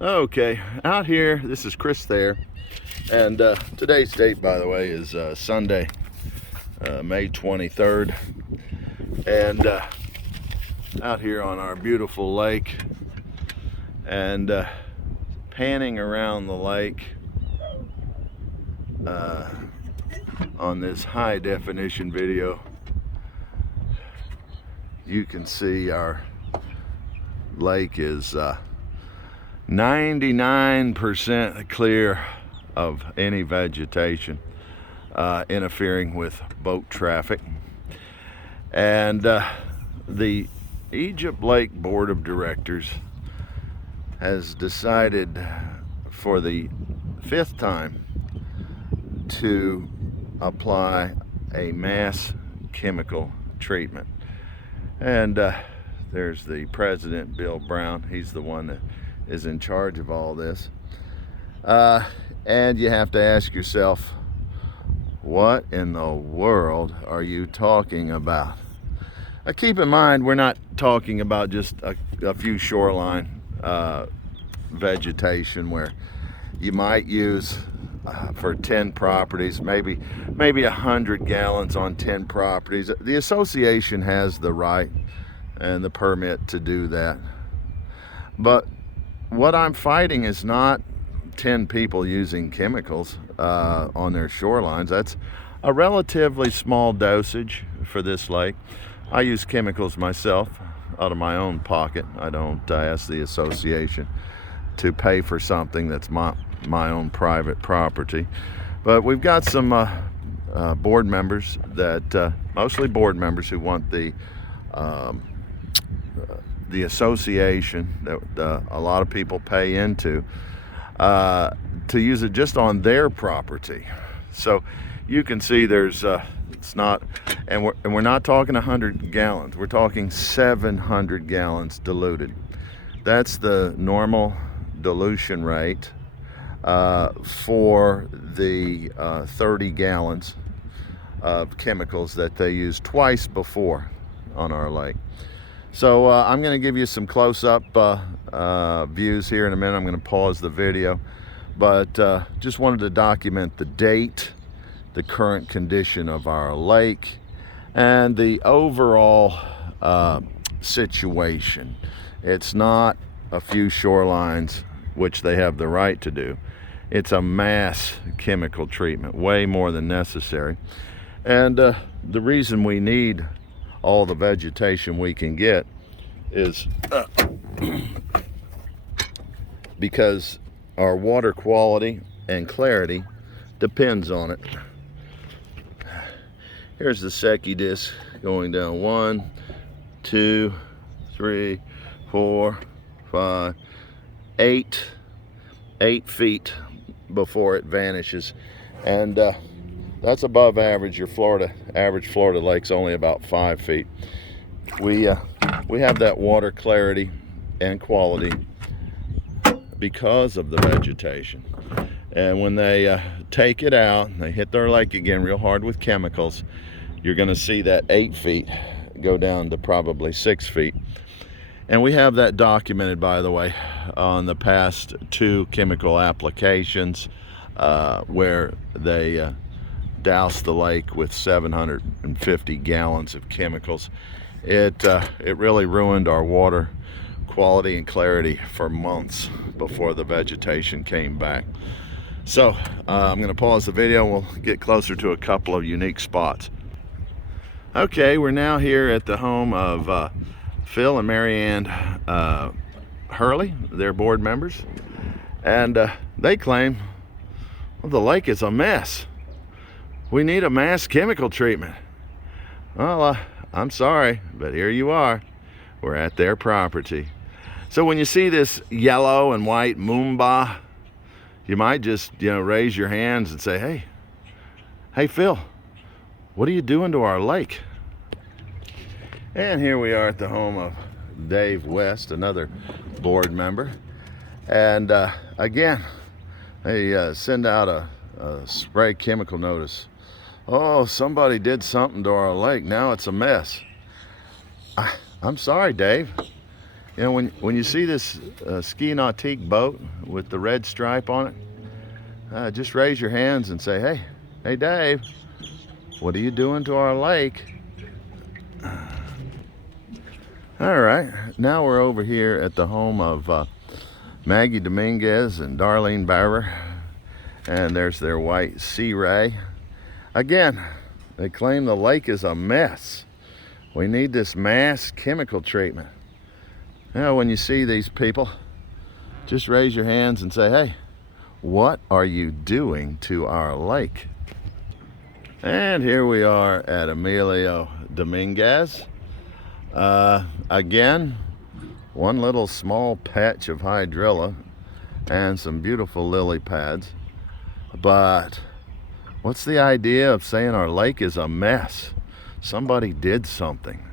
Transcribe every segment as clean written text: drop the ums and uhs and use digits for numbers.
Okay, out here, this is Chris Thayer, and today's date, by the way, is Sunday, May 23rd, and out here on our beautiful lake, and panning around the lake on this high definition video. You can see our lake is 99% clear of any vegetation interfering with boat traffic. And the Egypt Lake Board of Directors has decided for the 5th time to apply a mass chemical treatment. And there's the president, Bill Brown. He's the one that is in charge of all this. And you have to ask yourself, what in the world are you talking about? Keep in mind, we're not talking about just a few shoreline vegetation where you might use for 10 properties, maybe 100 gallons on 10 properties. The association has the right and the permit to do that. But what I'm fighting is not 10 people using chemicals on their shorelines. That's a relatively small dosage for this lake. I use chemicals myself out of my own pocket. I don't ask the association to pay for something that's my own private property. But we've got some board members that, mostly board members, who want the association that a lot of people pay into to use it just on their property. So you can see there's it's not, and we're not talking 100 gallons. We're talking 700 gallons diluted. That's the normal dilution rate for the 30 gallons of chemicals that they used twice before on our lake. So I'm going to give you some close-up views here in a minute. I'm going to pause the video, but just wanted to document the date, the current condition of our lake, and the overall situation. It's not a few shorelines, which they have the right to do. It's a mass chemical treatment, way more than necessary. And the reason we need all the vegetation we can get is because our water quality and clarity depends on it. Here's the Secchi disc going down 1, 2, 3, 4, 5, 8 feet before it vanishes, and that's above average. Your average Florida lake's only about 5 feet. We have that water clarity and quality because of the vegetation. And when they take it out, they hit their lake again real hard with chemicals, you're going to see that 8 feet go down to probably 6 feet. And we have that documented, by the way, on the past 2 chemical applications where they doused the lake with 750 gallons of chemicals. It really ruined our water quality and clarity for months before the vegetation came back. So I'm going to pause the video and we'll get closer to a couple of unique spots. Okay, we're now here at the home of Phil and Marianne Hurley, their board members, and they claim, well, the lake is a mess. We need a mass chemical treatment. Well, I'm sorry, but here you are. We're at their property. So when you see this yellow and white Moomba, you might just, raise your hands and say, hey, Phil, what are you doing to our lake? And here we are at the home of Dave West, another board member. And again, they send out a spray chemical notice. Oh, somebody did something to our lake. Now it's a mess. I'm sorry, Dave. You know, when you see this ski nautique boat with the red stripe on it, just raise your hands and say, hey Dave, what are you doing to our lake? All right, now we're over here at the home of Maggie Dominguez and Darlene Barber, and there's their white Sea Ray. Again, they claim the lake is a mess. We need this mass chemical treatment. Now, when you see these people, just raise your hands and say, hey, what are you doing to our lake? And here we are at Emilio Dominguez. Again, one little small patch of hydrilla and some beautiful lily pads. But what's the idea of saying our lake is a mess? Somebody did something.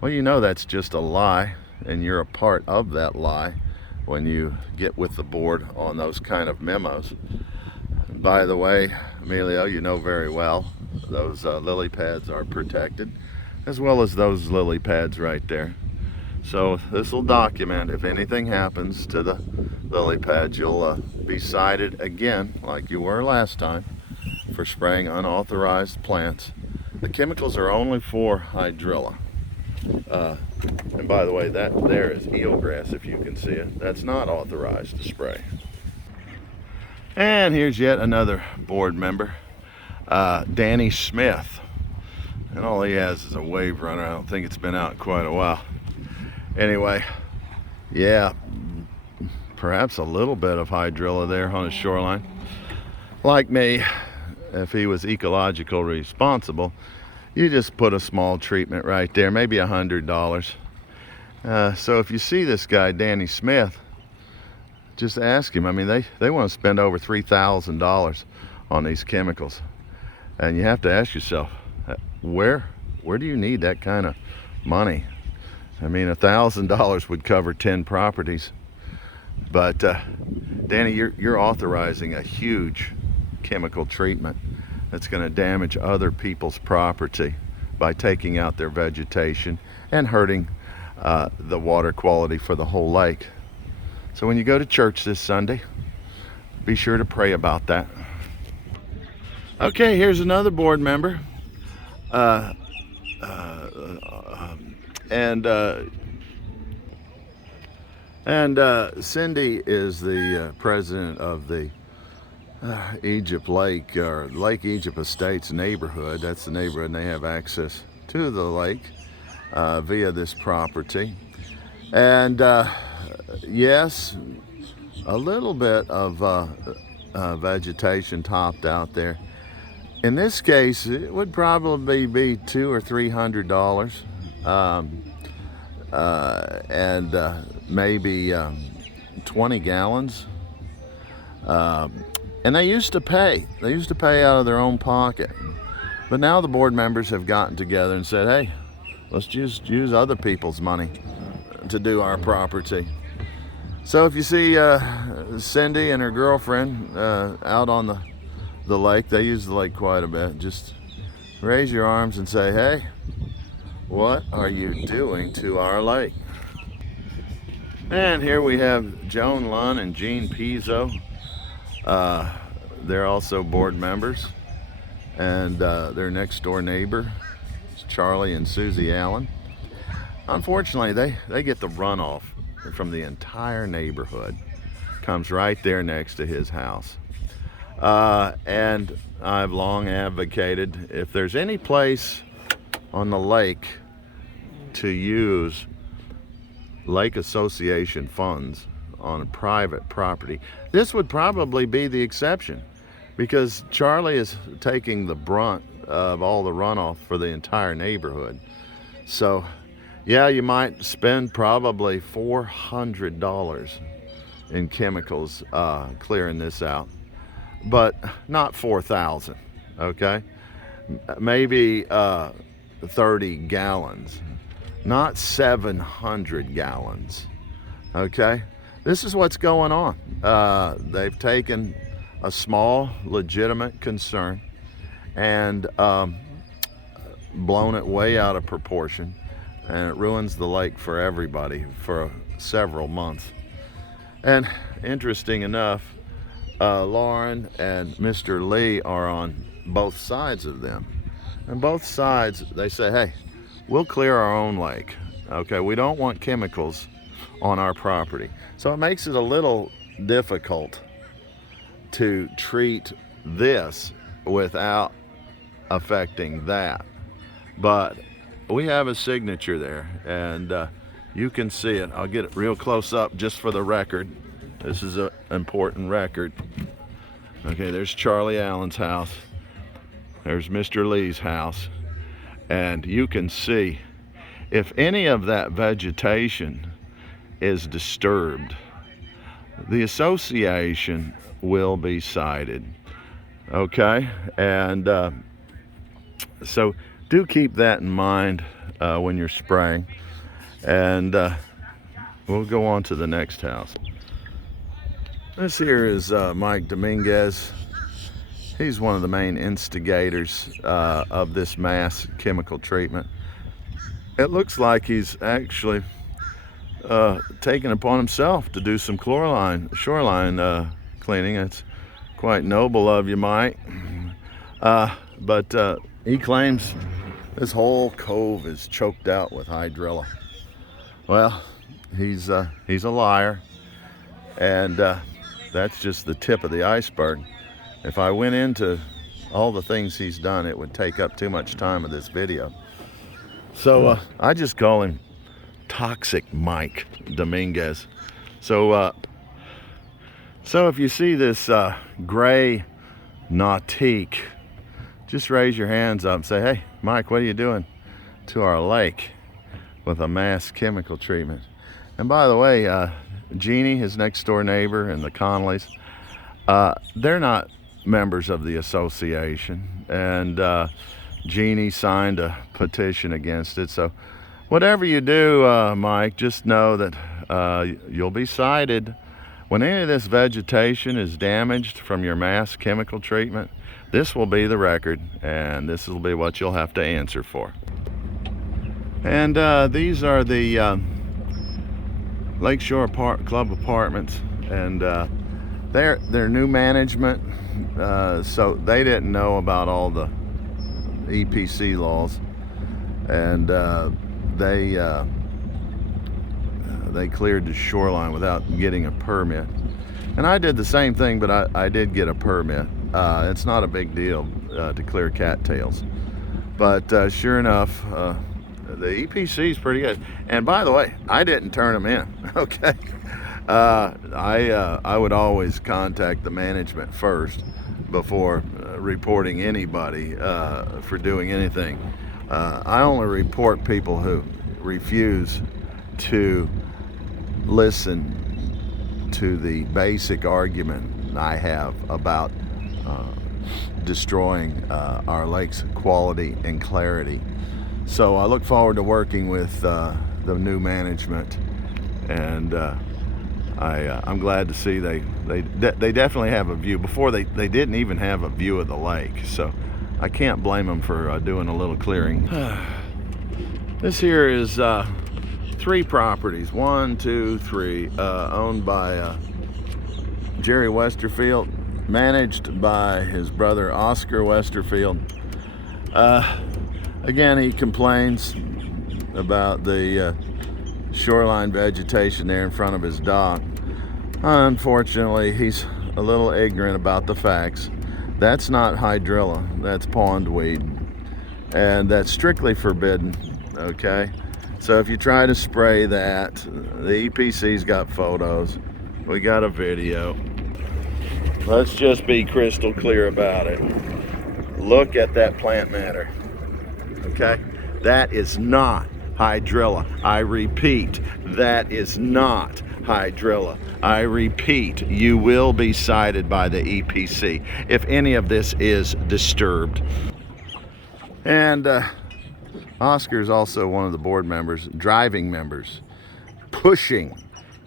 Well, you know that's just a lie, and you're a part of that lie when you get with the board on those kind of memos. By the way, Emilio, you know very well those lily pads are protected, as well as those lily pads right there. So this will document if anything happens to the lily pads, you'll be cited again, like you were last time, for spraying unauthorized plants. The chemicals are only for hydrilla. And by the way, that there is eelgrass, if you can see it. That's not authorized to spray. And here's yet another board member, Danny Smith. And all he has is a wave runner. I don't think it's been out in quite a while. Anyway, yeah, perhaps a little bit of hydrilla there on his shoreline. Like me, if he was ecological responsible, you just put a small treatment right there, maybe $100. So if you see this guy, Danny Smith, just ask him. I mean, they want to spend over $3,000 on these chemicals. And you have to ask yourself, where do you need that kind of money? I mean, $1,000 would cover 10 properties. But Danny, you're authorizing a huge chemical treatment that's going to damage other people's property by taking out their vegetation and hurting the water quality for the whole lake. So when you go to church this Sunday, be sure to pray about that. Okay, here's another board member. Cindy is the president of the Egypt Lake, or Lake Egypt Estates neighborhood. That's the neighborhood, and they have access to the lake via this property. And yes, a little bit of vegetation topped out there. In this case, it would probably be $200 or $300, and maybe 20 gallons. And they used to pay out of their own pocket. But now the board members have gotten together and said, hey, let's just use other people's money to do our property. So if you see Cindy and her girlfriend out on the lake, they use the lake quite a bit, just raise your arms and say, hey, what are you doing to our lake? And here we have Joan Lunn and Gene Pizzo. They're also board members, and their next door neighbor is Charlie and Susie Allen. Unfortunately, they get the runoff from the entire neighborhood. Comes right there next to his house. And I've long advocated, if there's any place on the lake to use lake association funds on private property, this would probably be the exception, because Charlie is taking the brunt of all the runoff for the entire neighborhood. So yeah, you might spend probably $400 in chemicals clearing this out, but not 4,000, okay? Maybe 30 gallons, not 700 gallons, okay? This is what's going on. They've taken a small, legitimate concern and blown it way out of proportion, and it ruins the lake for everybody for several months. And interesting enough, Lauren and Mr. Lee are on both sides of them. And both sides, they say, hey, we'll clear our own lake. Okay, we don't want chemicals on our property. So it makes it a little difficult to treat this without affecting that. But we have a signature there, and you can see it. I'll get it real close up just for the record. This is an important record. Okay, there's Charlie Allen's house. There's Mr. Lee's house. And you can see if any of that vegetation is disturbed, the association will be cited. Okay, and so do keep that in mind when you're spraying. And we'll go on to the next house. This here is Mike Dominguez. He's one of the main instigators of this mass chemical treatment. It looks like he's actually taken upon himself to do some shoreline cleaning. It's quite noble of you, Mike. But he claims this whole cove is choked out with hydrilla. Well, he's a liar, and that's just the tip of the iceberg. If I went into all the things he's done, it would take up too much time of this video. So I just call him Toxic Mike Dominguez. So if you see this gray Nautique, just raise your hands up and say, hey, Mike, what are you doing to our lake with a mass chemical treatment? And by the way, Jeannie, his next door neighbor, and the Connollys, they're not members of the association, and Jeannie signed a petition against it. So whatever you do, Mike, just know that you'll be cited. When any of this vegetation is damaged from your mass chemical treatment, this will be the record, and this will be what you'll have to answer for. And these are the Lakeshore Club apartments, and they're new management, so they didn't know about all the EPC laws, and they cleared the shoreline without getting a permit. And I did the same thing, but I did get a permit. It's not a big deal to clear cattails, but sure enough, the EPC is pretty good. And by the way, I didn't turn them in. Okay, I would always contact the management first before reporting anybody for doing anything. I only report people who refuse to listen to the basic argument I have about destroying our lake's quality and clarity. So I look forward to working with the new management, and I'm glad to see they definitely have a view. Before they didn't even have a view of the lake, so I can't blame them for doing a little clearing. This here is 3 properties, 1, 2, 3, owned by Jerry Westerfield, managed by his brother Oscar Westerfield. Again, he complains about the shoreline vegetation there in front of his dock. Unfortunately, he's a little ignorant about the facts. That's not hydrilla, that's pondweed, and that's strictly forbidden, okay? So if you try to spray that, the EPC's got photos, we got a video. Let's just be crystal clear about it. Look at that plant matter, okay? That is not hydrilla. I repeat, that is not hydrilla. I repeat, you will be cited by the EPC if any of this is disturbed. And Oscar is also one of the board members, driving members, pushing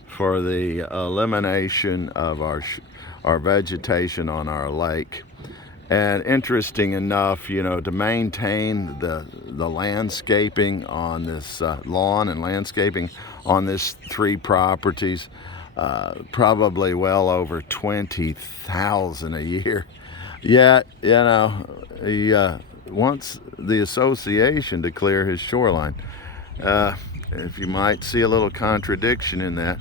for the elimination of our vegetation on our lake. And interesting enough, you know, to maintain the landscaping on this lawn and landscaping on this 3 properties, probably well over 20,000 a year. Yet, you know, he wants the association to clear his shoreline. If you might see a little contradiction in that,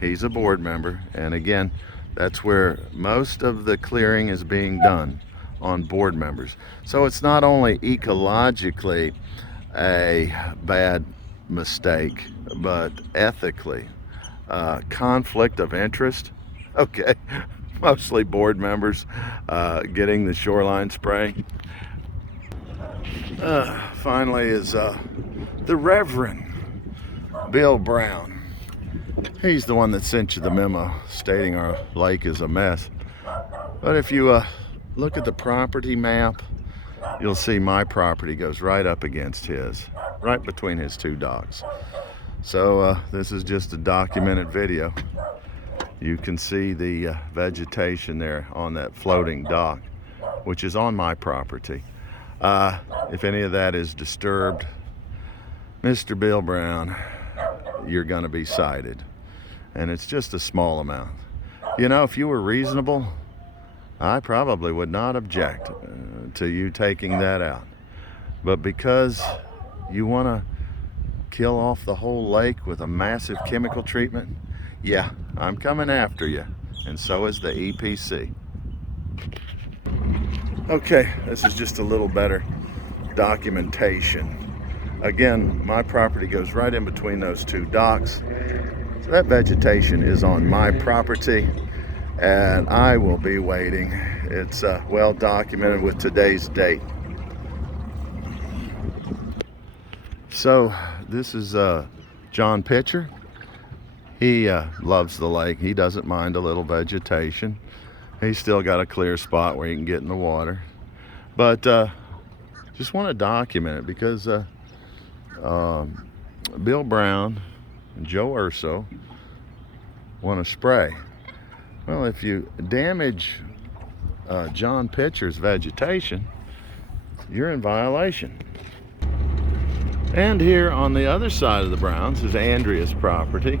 he's a board member, and again, that's where most of the clearing is being done, on board members. So it's not only ecologically a bad mistake, but ethically, conflict of interest. Okay, mostly board members getting the shoreline spray. Finally is the Reverend Bill Brown. He's the one that sent you the memo stating our lake is a mess. But if you look at the property map, you'll see my property goes right up against his, right between his 2 docks. So this is just a documented video. You can see the vegetation there on that floating dock, which is on my property. If any of that is disturbed, Mr. Bill Brown, you're going to be cited. And it's just a small amount. You know, if you were reasonable, I probably would not object to you taking that out. But because you want to kill off the whole lake with a massive chemical treatment, yeah, I'm coming after you. And so is the EPC. Okay, this is just a little better documentation. Again, my property goes right in between those 2 docks. So that vegetation is on my property, and I will be waiting. It's well documented with today's date. So this is John Pitcher. He loves the lake. He doesn't mind a little vegetation. He's still got a clear spot where he can get in the water. But just want to document it because Bill Brown and Joe Urso want to spray. Well, if you damage John Pitcher's vegetation, you're in violation. And here on the other side of the Browns is Andrea's property.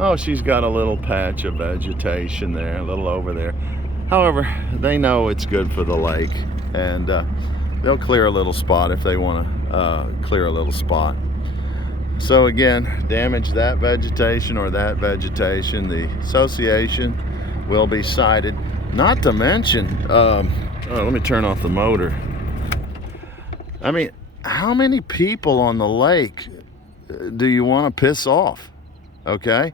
Oh, she's got a little patch of vegetation there, a little over there. However, they know it's good for the lake, and they'll clear a little spot if they want to clear a little spot. So again, damage that vegetation or that vegetation, the association will be cited. Not to mention, let me turn off the motor. I mean, how many people on the lake do you want to piss off? Okay?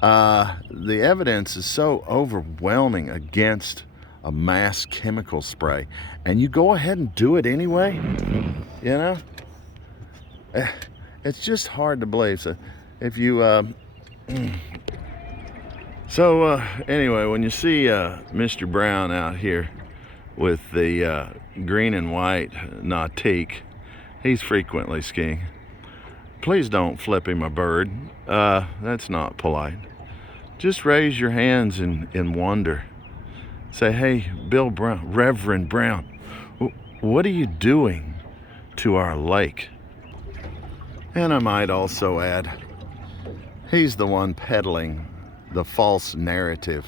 The evidence is so overwhelming against a mass chemical spray, and you go ahead and do it anyway. You know, it's just hard to believe. So if you anyway, when you see Mr. Brown out here with the green and white Nautique, he's frequently skiing. Please don't flip him a bird. That's not polite. Just raise your hands in wonder. Say, hey, Bill Brown, Reverend Brown, what are you doing to our lake? And I might also add, he's the one peddling the false narrative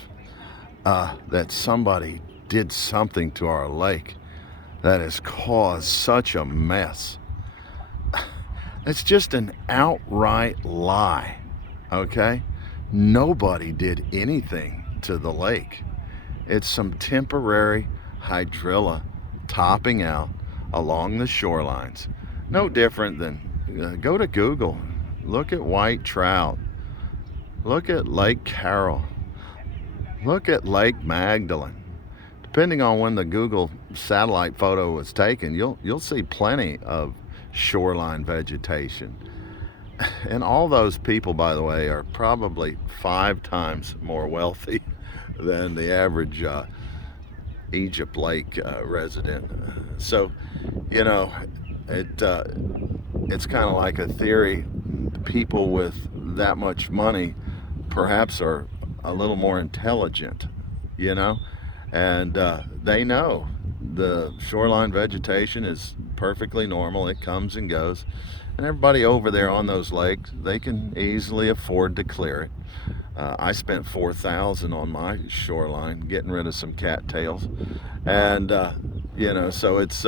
that somebody did something to our lake that has caused such a mess. It's just an outright lie, okay? Nobody did anything to the lake. It's some temporary hydrilla topping out along the shorelines. No different than, go to Google, look at white trout, look at Lake Carroll, look at Lake Magdalene. Depending on when the Google satellite photo was taken, you'll see plenty of shoreline vegetation. And all those people, by the way, are probably 5 times more wealthy than the average Egypt Lake resident. So, you know, it's kind of like a theory. People with that much money perhaps are a little more intelligent, you know, and they know the shoreline vegetation is perfectly normal. It comes and goes. And everybody over there on those lakes, they can easily afford to clear it. I spent $4,000 on my shoreline getting rid of some cattails. And, you know, so it's,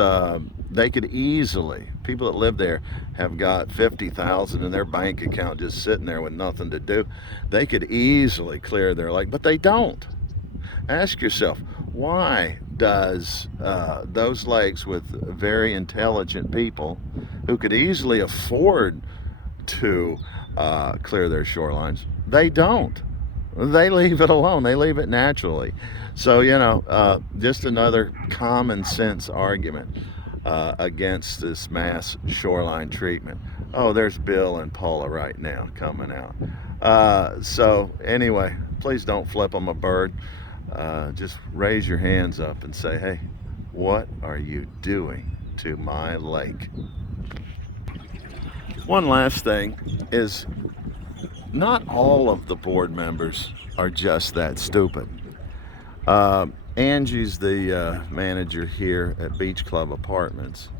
they could easily, people that live there have got $50,000 in their bank account just sitting there with nothing to do. They could easily clear their lake, but they don't. Ask yourself, why does those lakes with very intelligent people who could easily afford to clear their shorelines, they don't? They leave it alone. They leave it naturally. So, you know, just another common sense argument against this mass shoreline treatment. Oh, there's Bill and Paula right now coming out. So anyway, please don't flip them a bird. Just raise your hands up and say, hey, what are you doing to my lake? One last thing is, not all of the board members are just that stupid. Angie's the manager here at Beach Club Apartments,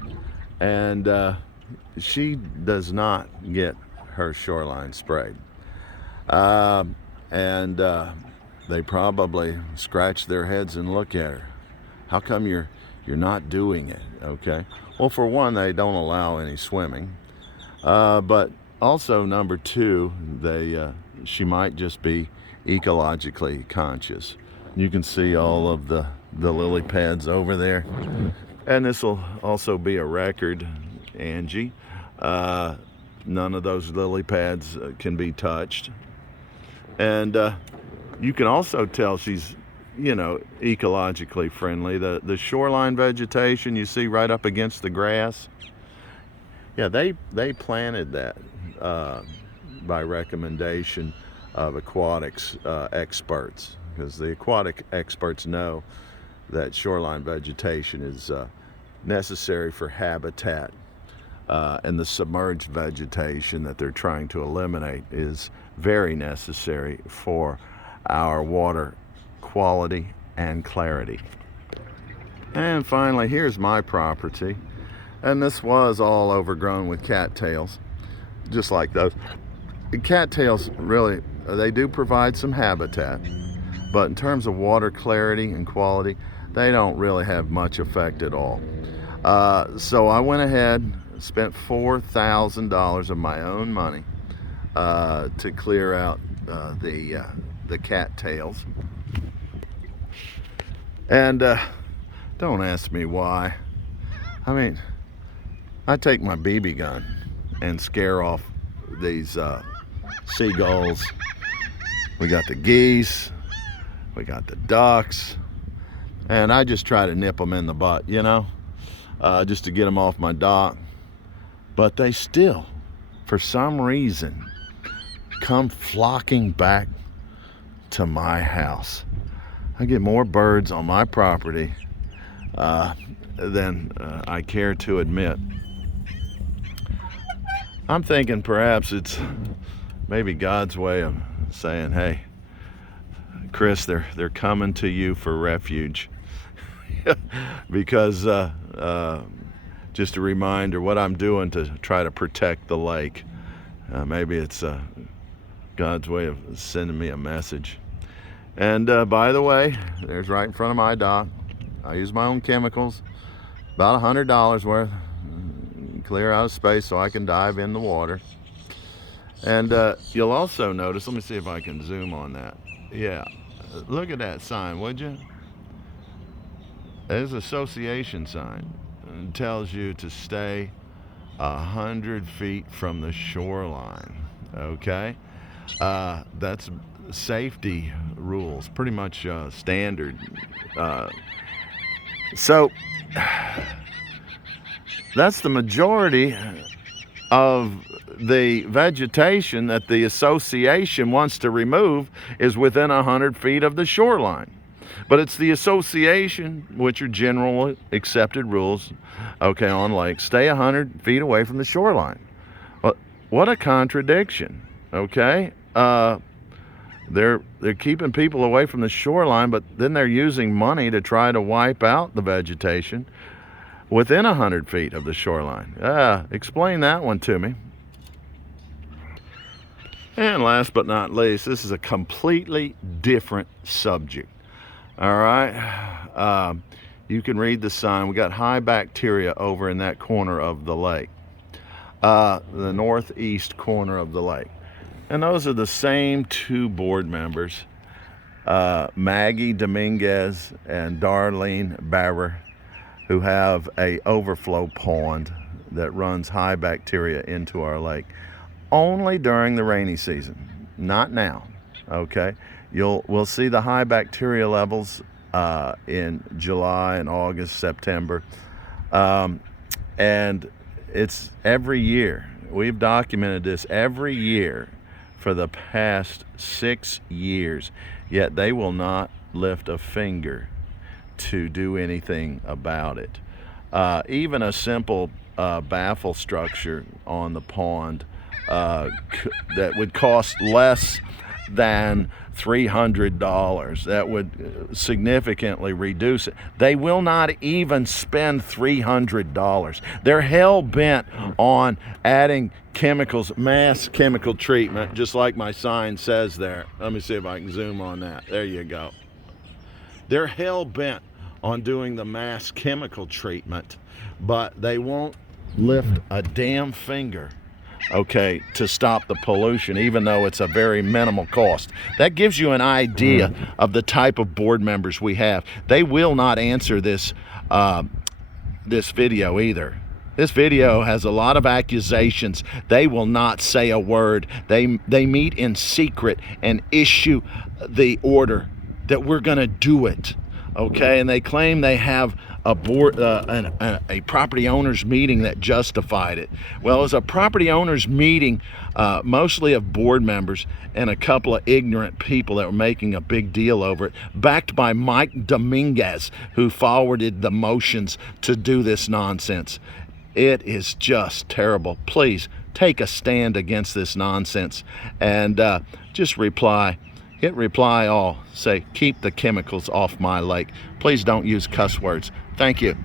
and she does not get her shoreline sprayed. They probably scratch their heads and look at her. How come you're not doing it? Okay. Well, for one, they don't allow any swimming. But also, number two, she might just be ecologically conscious. You can see all of the lily pads over there. And this will also be a record, Angie. None of those lily pads can be touched. And you can also tell she's, you know, ecologically friendly. The shoreline vegetation you see right up against the grass, yeah, they planted that by recommendation of aquatics experts, because the aquatic experts know that shoreline vegetation is necessary for habitat, and the submerged vegetation that they're trying to eliminate is very necessary for our water quality and clarity. And finally, here's my property, and this was all overgrown with cattails, just like those. Cattails really, they do provide some habitat, but in terms of water clarity and quality, they don't really have much effect at all. So I went ahead, spent $4,000 of my own money to clear out the cattails. And don't ask me why. I mean, I take my BB gun and scare off these seagulls. We got the geese, we got the ducks, and I just try to nip them in the butt, you know, just to get them off my dock. But they still, for some reason, come flocking back to my house. I get more birds on my property than I care to admit. I'm thinking perhaps it's maybe God's way of saying, hey, Chris, they're coming to you for refuge. Because just a reminder what I'm doing to try to protect the lake. Maybe it's God's way of sending me a message. And by the way, there's right in front of my dock. I use my own chemicals, about $100 worth. Clear out of space so I can dive in the water. And you'll also notice, let me see if I can zoom on that. Yeah, look at that sign, would you? There's an association sign. It tells you to stay 100 feet from the shoreline, okay? That's safety rules, pretty much standard. So that's the majority of the vegetation that the association wants to remove is within 100 feet of the shoreline. But it's the association, which are general accepted rules, okay, on lakes, stay 100 feet away from the shoreline. Well, what a contradiction, okay? they're keeping people away from the shoreline, but then they're using money to try to wipe out the vegetation within 100 feet of the shoreline. Explain that one to me. And last but not least, this is a completely different subject. All right, you can read the sign. We got high bacteria over in that corner of the lake, the northeast corner of the lake. And those are the same two board members, Maggie Dominguez and Darlene Barber, who have a overflow pond that runs high bacteria into our lake only during the rainy season, not now. Okay, we'll see the high bacteria levels in July and August, September, and it's every year. We've documented this every year for the past 6 years, yet they will not lift a finger to do anything about it. Even a simple baffle structure on the pond that would cost less than $300, that would significantly reduce it. They will not even spend $300. They're hell-bent on adding chemicals, mass chemical treatment, just like my sign says there. Let me see if I can zoom on that. There you go. They're hell-bent on doing the mass chemical treatment, but they won't lift a damn finger, okay, to stop the pollution, even though it's a very minimal cost. That gives you an idea of the type of board members we have. They will not answer this this video either. This video has a lot of accusations. They will not say a word. They meet in secret and issue the order that we're going to do it, okay? And they claim they have a board, a property owners meeting that justified it. Well, it's a property owners meeting, mostly of board members and a couple of ignorant people that were making a big deal over it, backed by Mike Dominguez, who forwarded the motions to do this nonsense. It is just terrible. Please take a stand against this nonsense and just reply. Hit reply all. Say, keep the chemicals off my lake. Please don't use cuss words. Thank you.